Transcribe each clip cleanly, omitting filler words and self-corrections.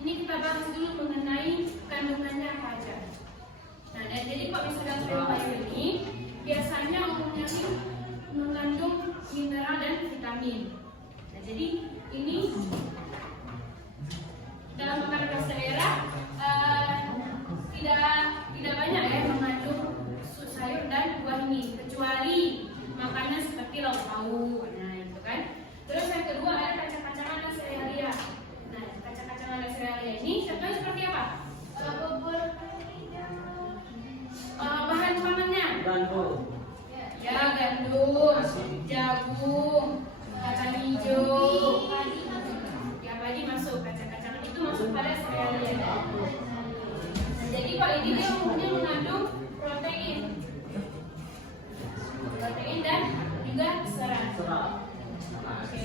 Ini kita bahas dulu mengenai kandungannya apa aja. Nah, jadi kalau misalnya sayur ini biasanya umumnya mengandung mineral dan vitamin. Nah, jadi ini dalam makanan khas daerah tidak banyak ya mengandung sayur dan buah ini, kecuali makanan seperti lauk pauk. Nah, itu kan. Terus yang kedua ada kacang-kacangan dan serealia. Nah, kacang-kacangan dan serealia ini contohnya seperti apa? Bahan pangannya. Gandum. Ya, gandum, jagung, kacang hijau. Ya, padi masuk, kacang-kacangan itu masuk pada serealia. Nah, jadi kalau ini dia umumnya mengandung protein dan juga serat. Oke.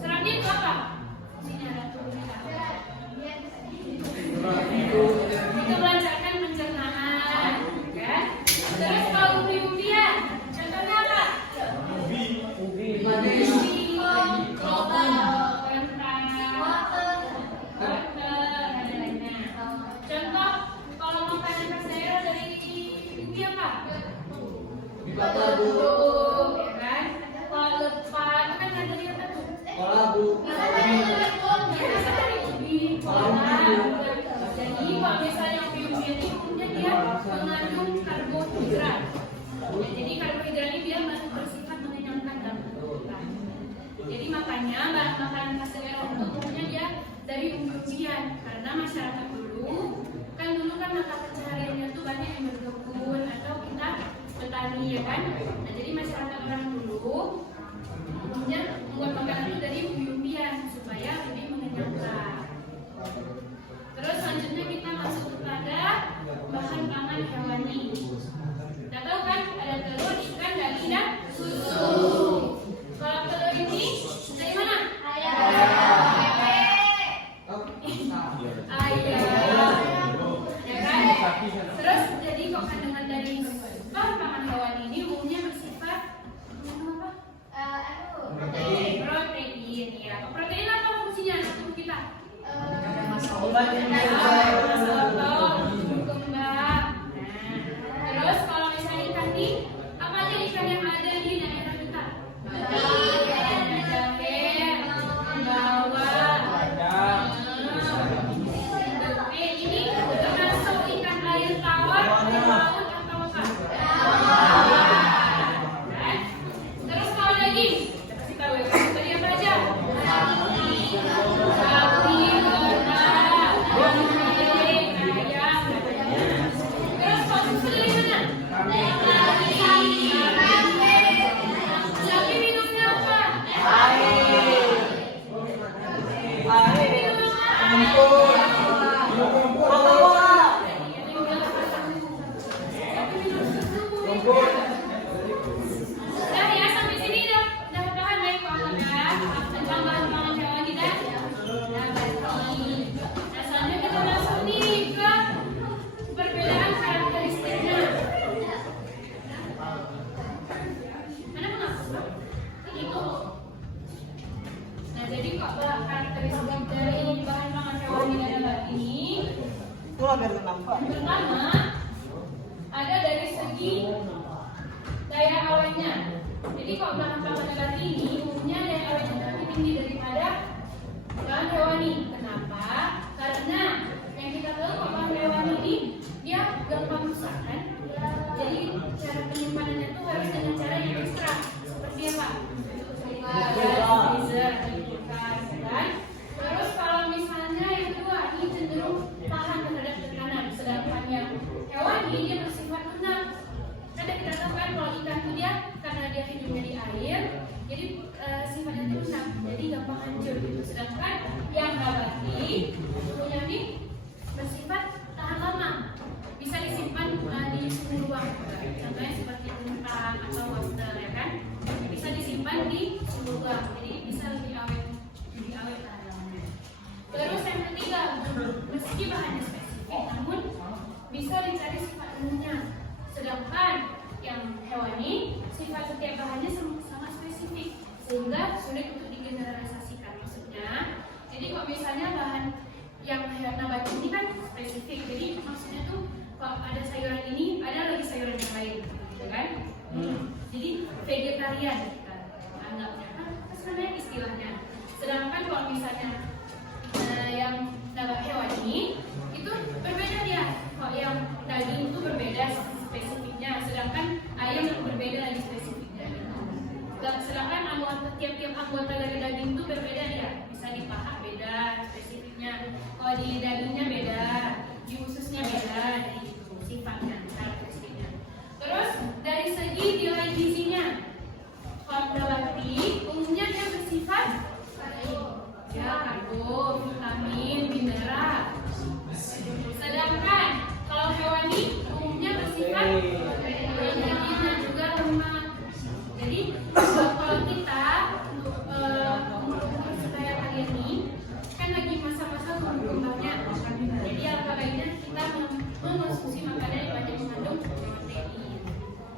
Seratnya itu apa? Sini ada tulisan. Itu melancarkan pencernaan, kan? Terus kalau ubi-ubian, contohnya apa? Ubi. Kentang, ada lainnya. Contoh kalau makanan khas daerah dari ubi apa? Batabu. Ya kan? Kalau lepat kembang. Nah, terus kalau misalnya ikan di apa aja ikan yang ada di daerah kita? Jahe, bawang. Oke, ini termasuk ikan air tawar, air laut atau apa? Terus kalau daging, kita kasih tahu ya. Tadi apa aja? Sapi, kera, kambing, ayam. Terus kalau susu dari mana? Sapi minumnya apa? Sapi minum apa? Udah ya, sampai sini udah paham ya kalau ya tentang bahan-bahan hewani dan nabati. Nah, selanjutnya kita masuk nih ke perbedaan karakteristiknya. Mana pengakuan? Itu. Nah, jadi kok karakteristik dari bahan-bahan hewani dan nabati ini? Pertama, ada dari segi daya awetnya. Jadi kok bahan pangan nabati ini umumnya daya awetnya lebih tinggi daripada bahan hewani. Kenapa? Karena yang kita tahu kok bahan hewani ini dia gampang rusak kan? Jadi cara penyimpanannya tuh harus dengan cara yang ekstra. Seperti apa? Freezer, kulkas, kan? Terus kalau misalnya yang kedua ini cenderung tahan terhadap tekanan, sedangkan yang hewani dia bersifat lunak. Karena kita tahu kan kalau ikan itu dia karena dia hidupnya di air, jadi sifatnya itu lunak, jadi gampang hancur gitu. Sedangkan yang nabati punya ini bersifat tahan lama, bisa disimpan di suhu ruang. Contohnya seperti kentang atau wortel ya kan, bisa disimpan di suhu ruang, jadi bisa lebih awet tahan lamanya. Terus yang ketiga, meski bahannya spesifik, namun bisa dicari sifat umumnya. Sedangkan yang hewani, sifat setiap bahannya sangat spesifik sehingga sulit untuk digeneralisasikan. Maksudnya, jadi kalau misalnya bahan yang nabati ini kan spesifik, jadi maksudnya tuh kalau ada sayuran ini, ada lagi sayuran yang lain, gitu kan? Jadi vegetarian kita anggapnya, kan sebenarnya istilahnya. Sedangkan kalau misalnya yang nabati hewani itu berbeda dia. Kalau yang daging itu berbeda spesifiknya, sedangkan ayam yang berbeda lagi spesifiknya. Sedangkan tiap-tiap anggota dari daging itu berbeda ya. Bisa di paha beda spesifiknya, kalau di dagingnya beda, di ususnya beda, jadi itu sifatnya, karakteristiknya. Terus dari segi nilai gizinya, kalau nabati umumnya dia bersifat ya karbo, vitamin, mineral. Sedangkan kalau hewani umumnya bersifat protein dan juga lemak. Jadi kalau kita untuk supaya kalian ini kan lagi masa-masa kembangnya, jadi alangkah baiknya kita mengonsumsi makanan yang banyak mengandung protein.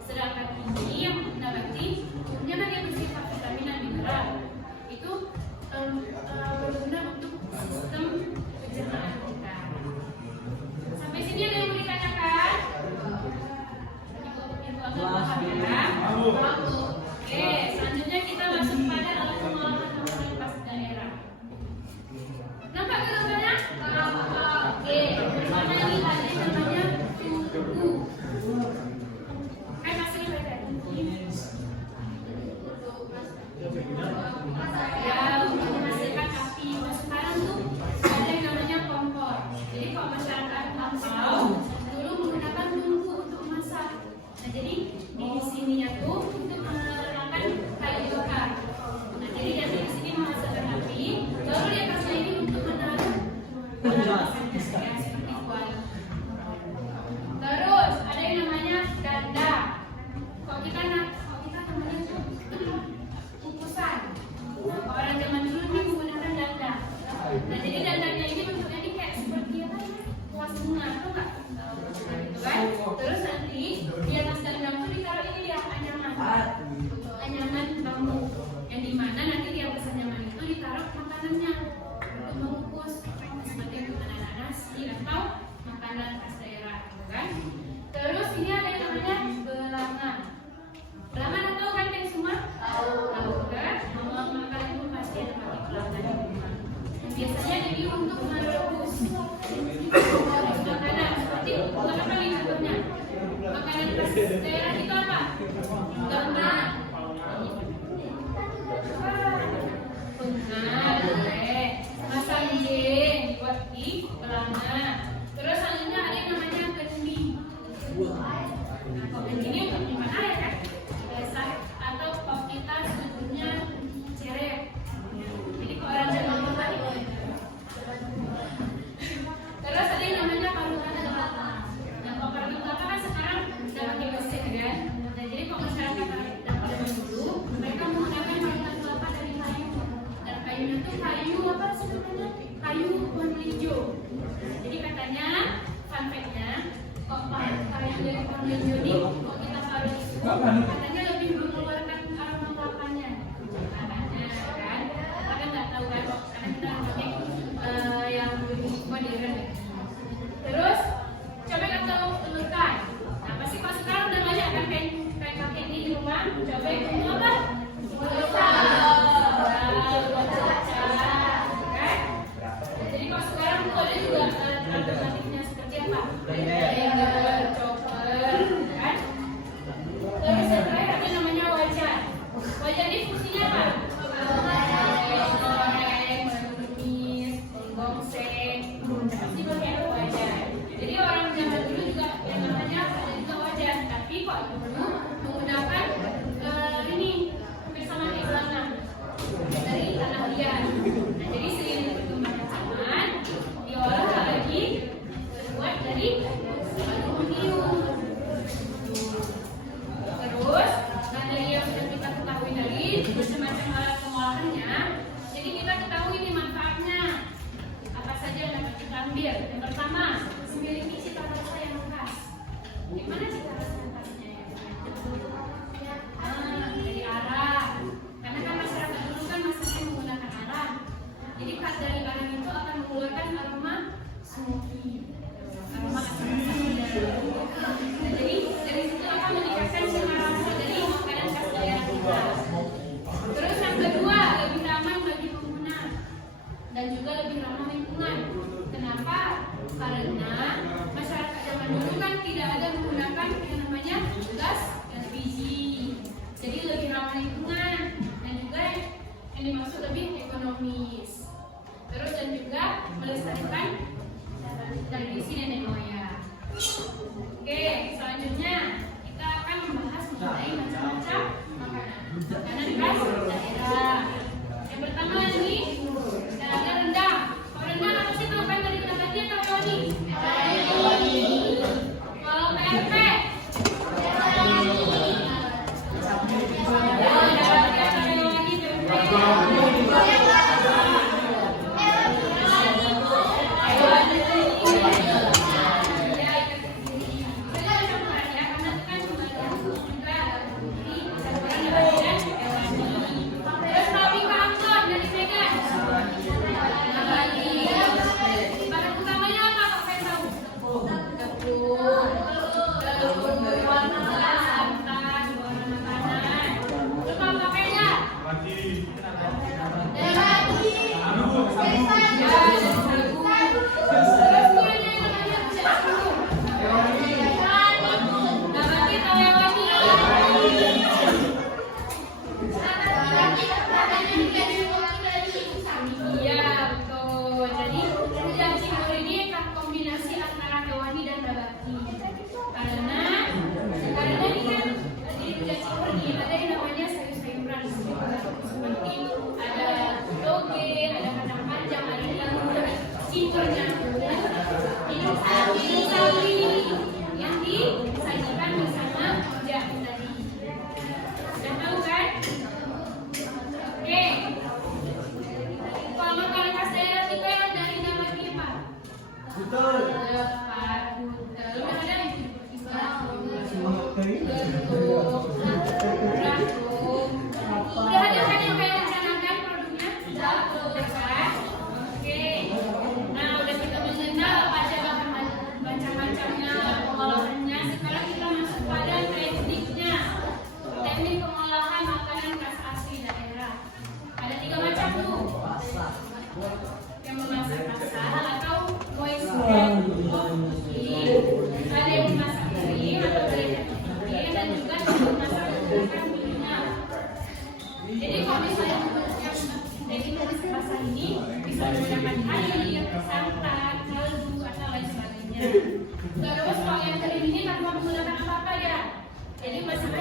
Sedangkan ini yang nabati umumnya kan dia bersifat vitamin dan mineral. Itu berguna untuk sistem pencernaan kita. Sampai sini ada yang mau ditanyakan? Ibu agak paham ya? Oke, selanjutnya kita masuk pada alat pengolahan makanan khas daerah. Nampak ke gambarnya? Oke, pertama ini ada yang namanya tungku. Kan masih beda. Ya, untuk menghasilkan api. Nah, sekarang tuh ada yang namanya kompor. Jadi kalau masyarakat lampau dulu menggunakan tungku untuk memasak. Nah, jadi di sininya tuh untuk menerangkan kayu bakar. Nah, jadi dari sini menghasilkan api, baru di atasnya ini untuk menaruh bahan makannya ya, seperti kuali. Terus ada yang namanya danda. Kalau kita namanya tuh kukusan. Orang zaman dulu ini menggunakan danda. Nah, jadi dandanya ini bentuknya ini kayak seperti apa ya? Kuas bunga, tuh nggak? Gitu kan? Terus nanti di atas danda itu ditaruh ini dia anyaman bambu. Yang dimana nanti di atas anyaman itu ditaruh makanannya untuk fokus seperti makanan nasi atau makanan khas daerah, gitu kan? Terus ini ada yang namanya belangan. Belangan atau kan yang semua? Tahu kan? Mama kalian pun pasti ada pakai belangan di rumah. Biasanya jadi untuk merebus makanan seperti apa nih contohnya? Makanan khas daerah itu apa? Gempang. Masak jeng buat di belangan. Terus selanjutnya ada yang namanya kendi. Nah, kendi ini untuk dimana ya kan? Biasa atau kalau kita sebutnya cerek. Jadi kalau orang Jawa apa nih? Terus ada yang namanya parutan kelapa. Nah, kalau parutan kelapa kan sekarang udah pakai mesin kan? Nah, jadi kalau masyarakat zaman dulu mereka menggunakan parutan kelapa dari kayu. Dan kayunya tuh kayu apa sebenarnya? Kayu warna hijau. Jadi katanya, fun fact-nya, kok kayu dari warna hijau ini, kalau kita parut itu, katanya lebih mengeluarkan aroma kelapanya. Katanya, kan? Kita kan nggak tahu kan, karena kita pakai yang lebih modern. Terus, cobek atau ulutan. Nah, pasti kalau sekarang udah banyak kan kayak pakai di rumah, cobek itu apa? Ulutan. Jadi kalau sekarang tuh ada juga alternatifnya seperti apa? Blender, chopper, kan? Terus yang terakhir ada namanya wajan. Wajan ini fungsinya apa? Goreng, menumis, menggongseng, pasti pakai wajan. Jadi orang zaman dulu juga yang namanya ada juga wajan, tapi kok dulu menggunakan ini bersama belangan dari tanah liat. Nah, jadi seiring perkembangan zaman diolah lagi terbuat dari aluminium. Terus, nah dari yang sudah kita ketahui tadi macam-macam alat pengolahannya, jadi kita ketahui nih manfaatnya apa saja yang dapat kita ambil. Yang pertama, memiliki cita rasa yang khas. Gimana cita rasa yang khasnya ya? Dari arang. Karena kan masyarakat dulu kan masih sering menggunakan arang. Jadi khas dari arang itu akan mengeluarkan aroma smoky, aroma asam-asam udara. Nah, jadi dari situ akan meningkatkan cita rasa dari makanan khas daerah kita. Terus yang kedua, lebih ramah bagi pengguna dan juga lebih ramah lingkungan. Kenapa? Karena masyarakat zaman dulu kan tidak ada menggunakan yang namanya gas LPG. Jadi lebih ramah lingkungan dan juga yang dimaksud lebih ekonomis. Terus dan juga melestarikan tradisi nenek moyang. Oke, selanjutnya kita akan membahas mengenai macam-macam makanan khas daerah. Yang pertama ini ada rendang. Kalau rendang apa sih tahu kan dari tadi atau roti? Kalau PRP Udah ada kan yang kayak rencanakan produknya? Oke.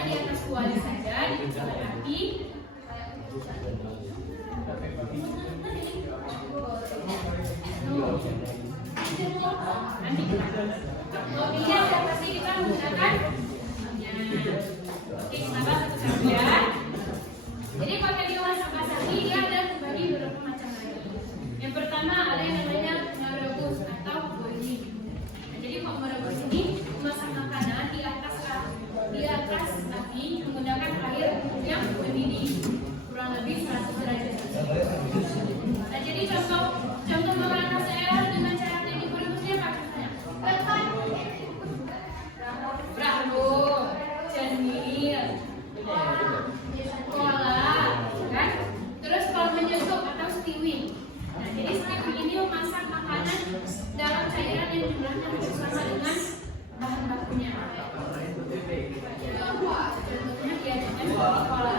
di atas kuali saja dengan api. Mobilnya pasti kita menggunakan. Oke, sabar satu ya. Jadi kalau tadi masak basahnya dia ada terbagi beberapa macam lagi. Yang pertama ada yang namanya merebus atau boiling. Nah, jadi kalau merebus ini memasak makanan di atas api menggunakan air yang mendidih kurang lebih 100 derajat. Nah, jadi contoh makanan khas daerah dengan cara teknik merebusnya apa? Brahu, cenil, kola, kan? Terus kalau menyusup atau stewing. Nah, jadi stewing ini memasak makanan dalam cairan yang jumlahnya hampir sama dengan bahan bakunya. Contohnya diadakan seperti kola,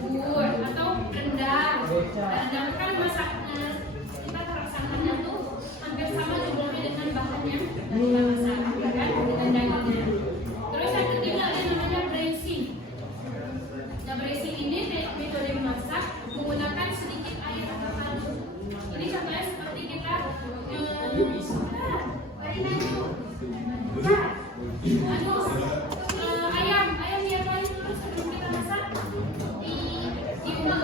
bubur atau rendang. Rendang kan masaknya kita terasanya tuh hampir sama jumlahnya dengan bahan yang kita masak, kan? Dengan dagingnya. Terus yang ketiga ada yang namanya braising. Nah, braising ini metode memasak menggunakan sedikit air atau kaldu. Ini contohnya seperti kita ayam diapain dulu sebelum kita masak? Diungkep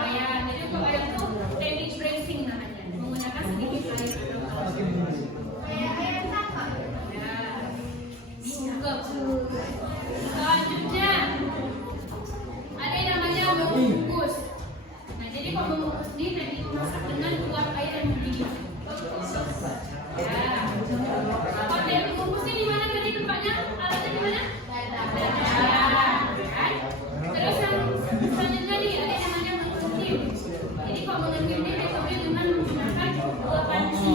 ayam. Jadi untuk ayam itu teknik braising namanya, menggunakan sedikit air atau kaldu. Ayam apa? Ya, diungkep. Selanjutnya ada yang namanya membungkus. Nah, jadi kalau membungkus ini teknik memasak dengan uap air yang mendidih. Ya. Kalau teknik membungkusnya di mana tadi tempatnya? Alatnya di mana? Kan? Terus yang selanjutnya nih ada yang namanya mengungkip. Jadi kalau mengungkip ini metode dengan menggunakan uap panci.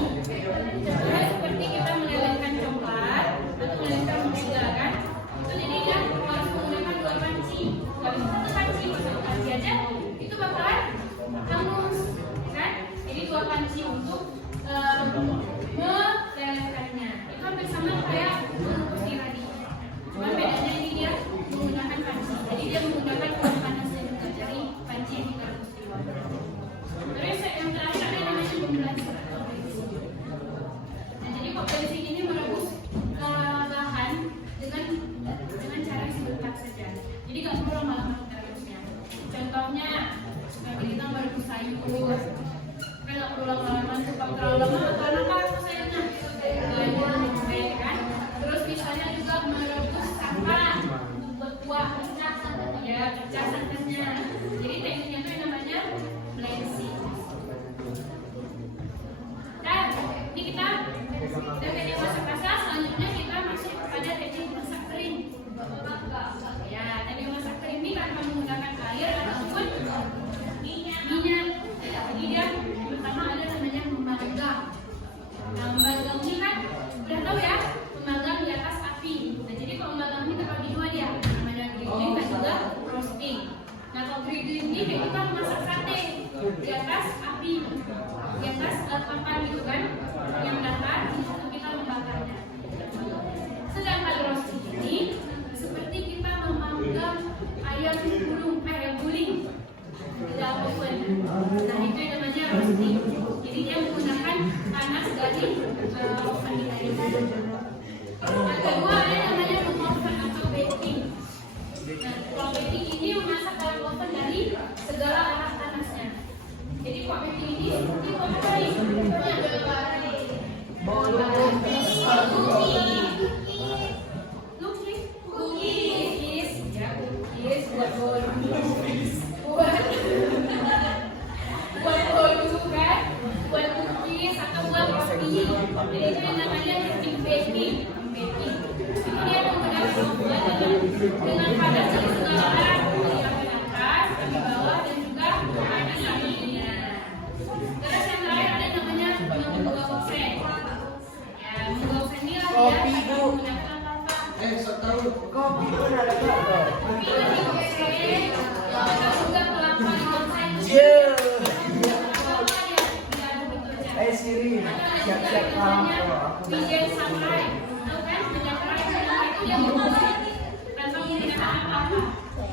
Contohnya seperti kita melelehkan coklat atau melelehkan mentega, kan? Itu jadi dia harus menggunakan dua panci. Kalau satu panci satu panci aja itu bakalan hangus, kan? Jadi dua panci untuk melelehkannya. Itu hampir sama kayak mengukus di tadi. Cuma bedanya ini dia menggunakan panci. Jadi dia menggunakan uap panasnya juga dari panci yang kita rebus di luar. Terus yang terakhir ada yang namanya pembelajar atau braising. Nah, jadi braising ini merebus bahan dengan cara yang sebentar saja. Jadi nggak perlu lama-lama kita rebusnya. Contohnya seperti kita merebus sayur, kan nggak perlu lama-lama. Kalau terlalu lama karena apa sayurnya? Kan? Terus misalnya juga merebus santan untuk buat kuah, ya pecah santannya. Jadi tekniknya itu yang namanya blanching. Dan ini kita udah teknik masak basah, selanjutnya kita masuk pada teknik masak kering. Ya, teknik masak kering ini tanpa menggunakan air ataupun minyak. Jadi dia pertama ada namanya memanggang. Nah, memanggang ini kan udah tahu ya, memanggang di atas api. Nah, jadi kalau memanggang ini terbagi dua dia, namanya grilling dan juga roasting. Nah, kalau grilling ini kita memasak sate di atas api, di atas papan gitu kan, yang datar untuk kita membakarnya. Sedangkan roasting ini seperti kita memanggang ayam guling di dalam oven. Nah, itu yang namanya roasting. Jadi dia menggunakan panas dari oven kita ini. Yang kedua ada yang namanya oven atau baking. Nah, kalau baking ini memasak dalam oven dari segala arah panasnya. Jadi kalau baking ini seperti apa tadi? Cookies, ya cookies buat bolu kan, buat cookies atau buat roti. Jadi itu yang namanya baking. Itu dia menggunakan oven dengan panas dari segala arah, dari atas, dari bawah dan juga ada sampingnya. Terus yang terakhir ada namanya menggoseng. Ya, menggoseng ini lah ya, menggunakan apa? Kopi pun ada nggak? Kopi digoseng, atau juga kelapa digoseng. Siri, siap-siap kalah. Bijen samurai, tahu kan? Bijen samurai itu yang digoseng. digunakan apa?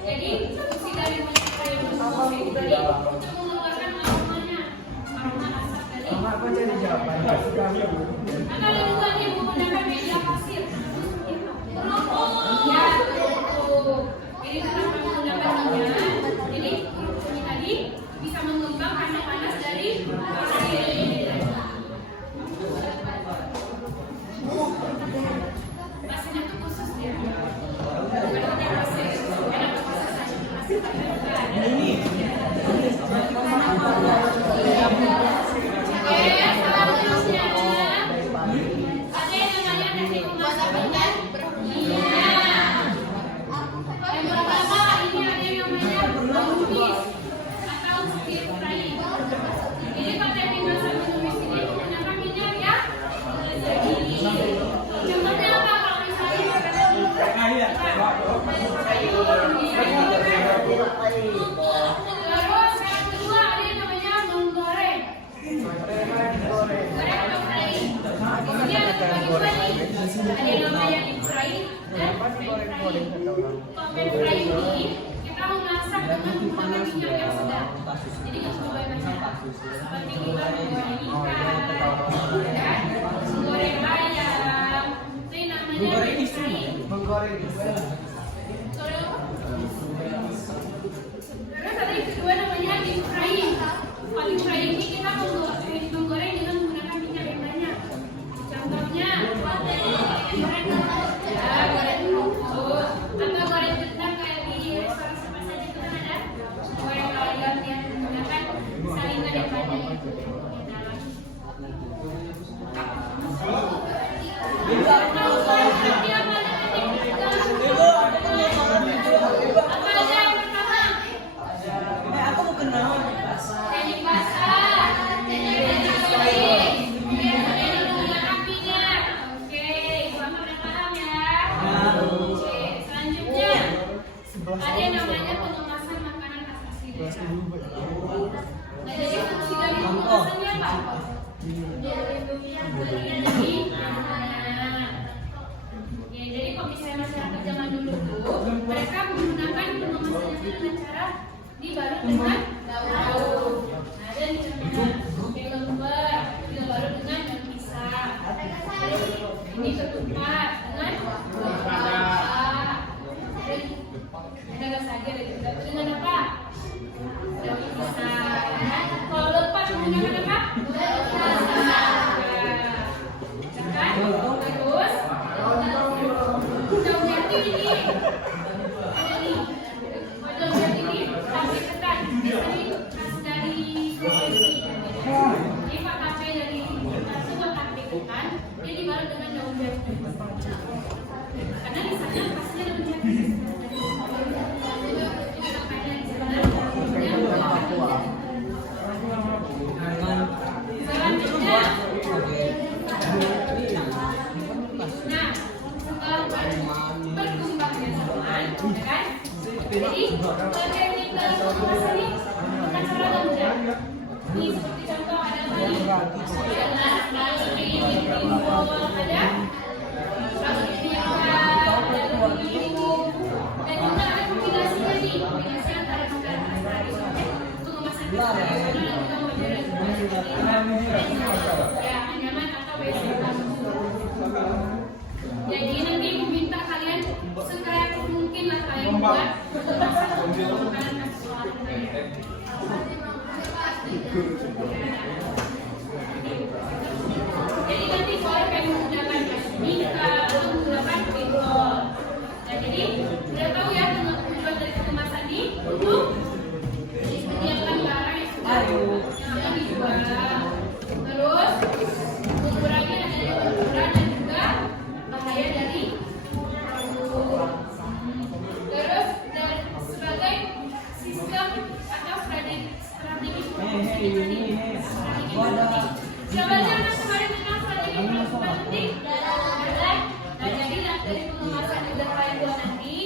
Jadi fungsi dari multiplier tadi untuk mengeluarkan aromanya, aroma asap dari. Apa jadi jawabannya? Maka lingkungannya menggunakan media pasir. Ya, betul. Jadi kenapa menggunakan minyak? Jadi ini tadi bisa mengembang karena panas dari pasir. Pasirnya itu khusus ya. Bukan hanya pasir. Karena proses pasir ini. Ada yang namanya deep frying dan pan frying. Kalau pan frying ini kita memasak dengan menggunakan minyak yang sedang. Jadi coba baca seperti kita menggoreng ikan, menggoreng ayam, itu namanya deep frying. Menggoreng ikan. Terus ada yang kedua namanya deep frying. Kalau deep frying ini kita menggoreng dengan menggunakan minyak yang banyak. Contohnya, ya goreng kerupuk atau goreng kentang kayak di restoran apa saja itu kan ada goreng ayam yang menggunakan saringan yang banyak itu yang dalam. Apa aja yang pertama? Aku mau kenal. Teknik basah, teknik kering, menggunakan minyak. Oke, Ibu Amma udah paham ya? Oke, selanjutnya ada yang namanya pengemasan makanan khas asli daerah. Nah, jadi fungsi dari pengemasannya apa? Melindungi yang belinya dari makanan. Oke, jadi kalau misalnya masyarakat zaman dulu tuh, mereka menggunakan pengemasan itu dengan cara dibalut dengan daun. Nah, dan contohnya kayak lembar, dibalut dengan daun pisang. Ini ketupat dengan kelapa. Ada saja dengan apa? Daun pisang. Kalau lepas menggunakan apa? Daun pisang. Terus daun jati ini. Ada nih. Daun jati ini sampai ketan. Ini khas dari Sulawesi. Ini pakai dari satu pakai ketan. Dia dibalut dengan daun jati. Karena di sana khasnya daun jati. Selanjutnya, nah, berkembangnya zaman, kan? Jadi, teknik dalam pengemasan ini bukan seragam ya. Ini seperti contoh ada tadi, ada timbul, ada minum, dan juga ada kombinasi tadi, kombinasi antara makanan tradisional, pengemasan tradisional dan juga modern. Ya, anyaman atau western. Jadi nanti ibu minta kalian sekreatif mungkin lah kalian buat memasak makanan khas Sulawesi. Jadi nanti boleh kalian menggunakan mika atau menggunakan pentol. Nah, jadi sudah tahu ya tujuan dari pengemasan ini untuk menyediakan barang yang sudah dijual. Terus mengurangi adanya benturan dan juga bahaya dari produk. Terus sebagai sistem atau strategi promosi tadi. Siapa aja yang kemarin tentang strategi promosi ada. Nah, jadi dari pengemasan yang sudah kalian buat nanti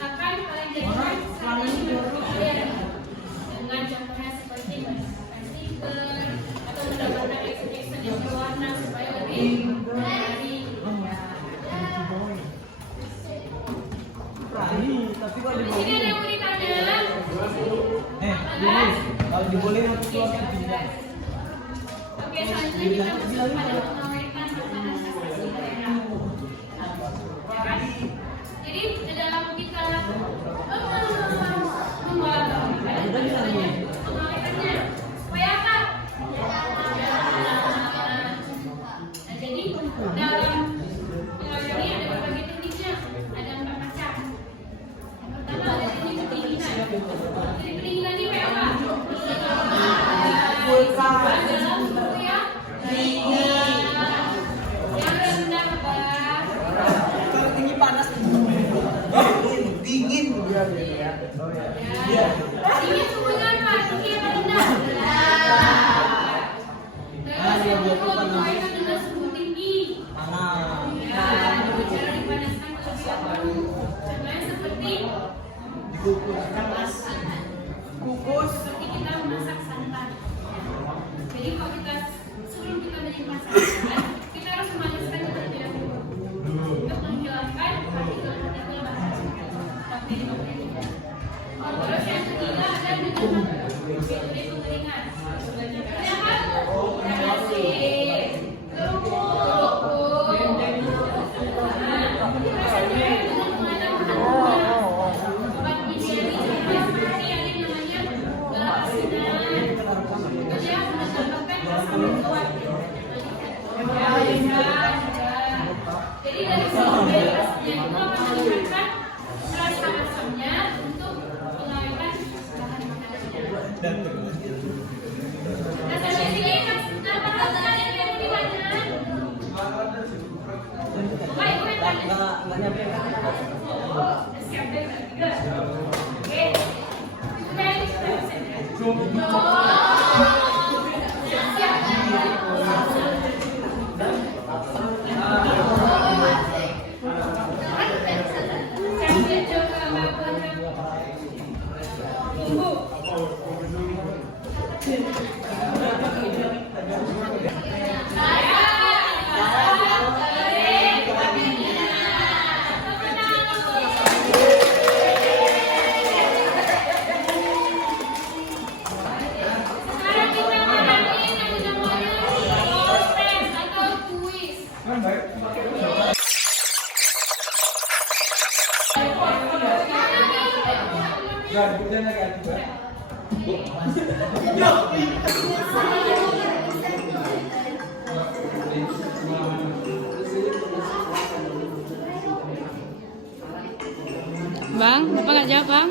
akan kalian jadikan strategi promosi dengan contohnya seperti menggunakan stiker atau mendapatkan action yang berwarna supaya lebih menarik. Ini selanjutnya kita masuk pada pengawetan makanan khas asli daerah. Ya kan? Jadi dalam kita membuat makanan pengawetannya supaya apa? Nah, jadi dalam pengawetan ini ada berbagai tekniknya, ada 4 macam. Yang pertama ada teknik pendinginan. Teknik pendinginan ini kayak apa? Dalam suhu yang dingin. Yang rendah adalah Kalau tinggi panas. Dingin. ya. Dingin suhunya apa? Tinggi apa rendah? Dalam suhu pengawetan dengan suhu tinggi. Panas. Ya, dengan cara dipanaskan terlebih dahulu. Contohnya seperti Kukus. seperti kita memasak santan. Jadi kalau kita sebelum kita masak santan, kita harus memanaskan terlebih dahulu untuk menghilangkan partikel-partikel bakteri-bakteri. Terus yang ketiga ada dengan metode pengeringan. Seperti apa? Nasi, kerupuk. Terus ada dengan mengandung obat idealis seperti ada yang namanya gelap asinan. Itu dia menambahkan rasa kuat. Ya, juga. Jadi dari segi rasanya itu akan meningkatkan rasa asamnya untuk pengawetan bahan makanannya. Nah, sampai sini nama kalian yang di mana? Baik, gue tanya. Nggak nyampe. Siap deh, tiga. Oke. Udah ini sudah bisa ya? Sambil coba melakukan tunggu. Sekarang kita main yang namanya roasted atau kuis. Bang, Bapak nggak jawab, Bang?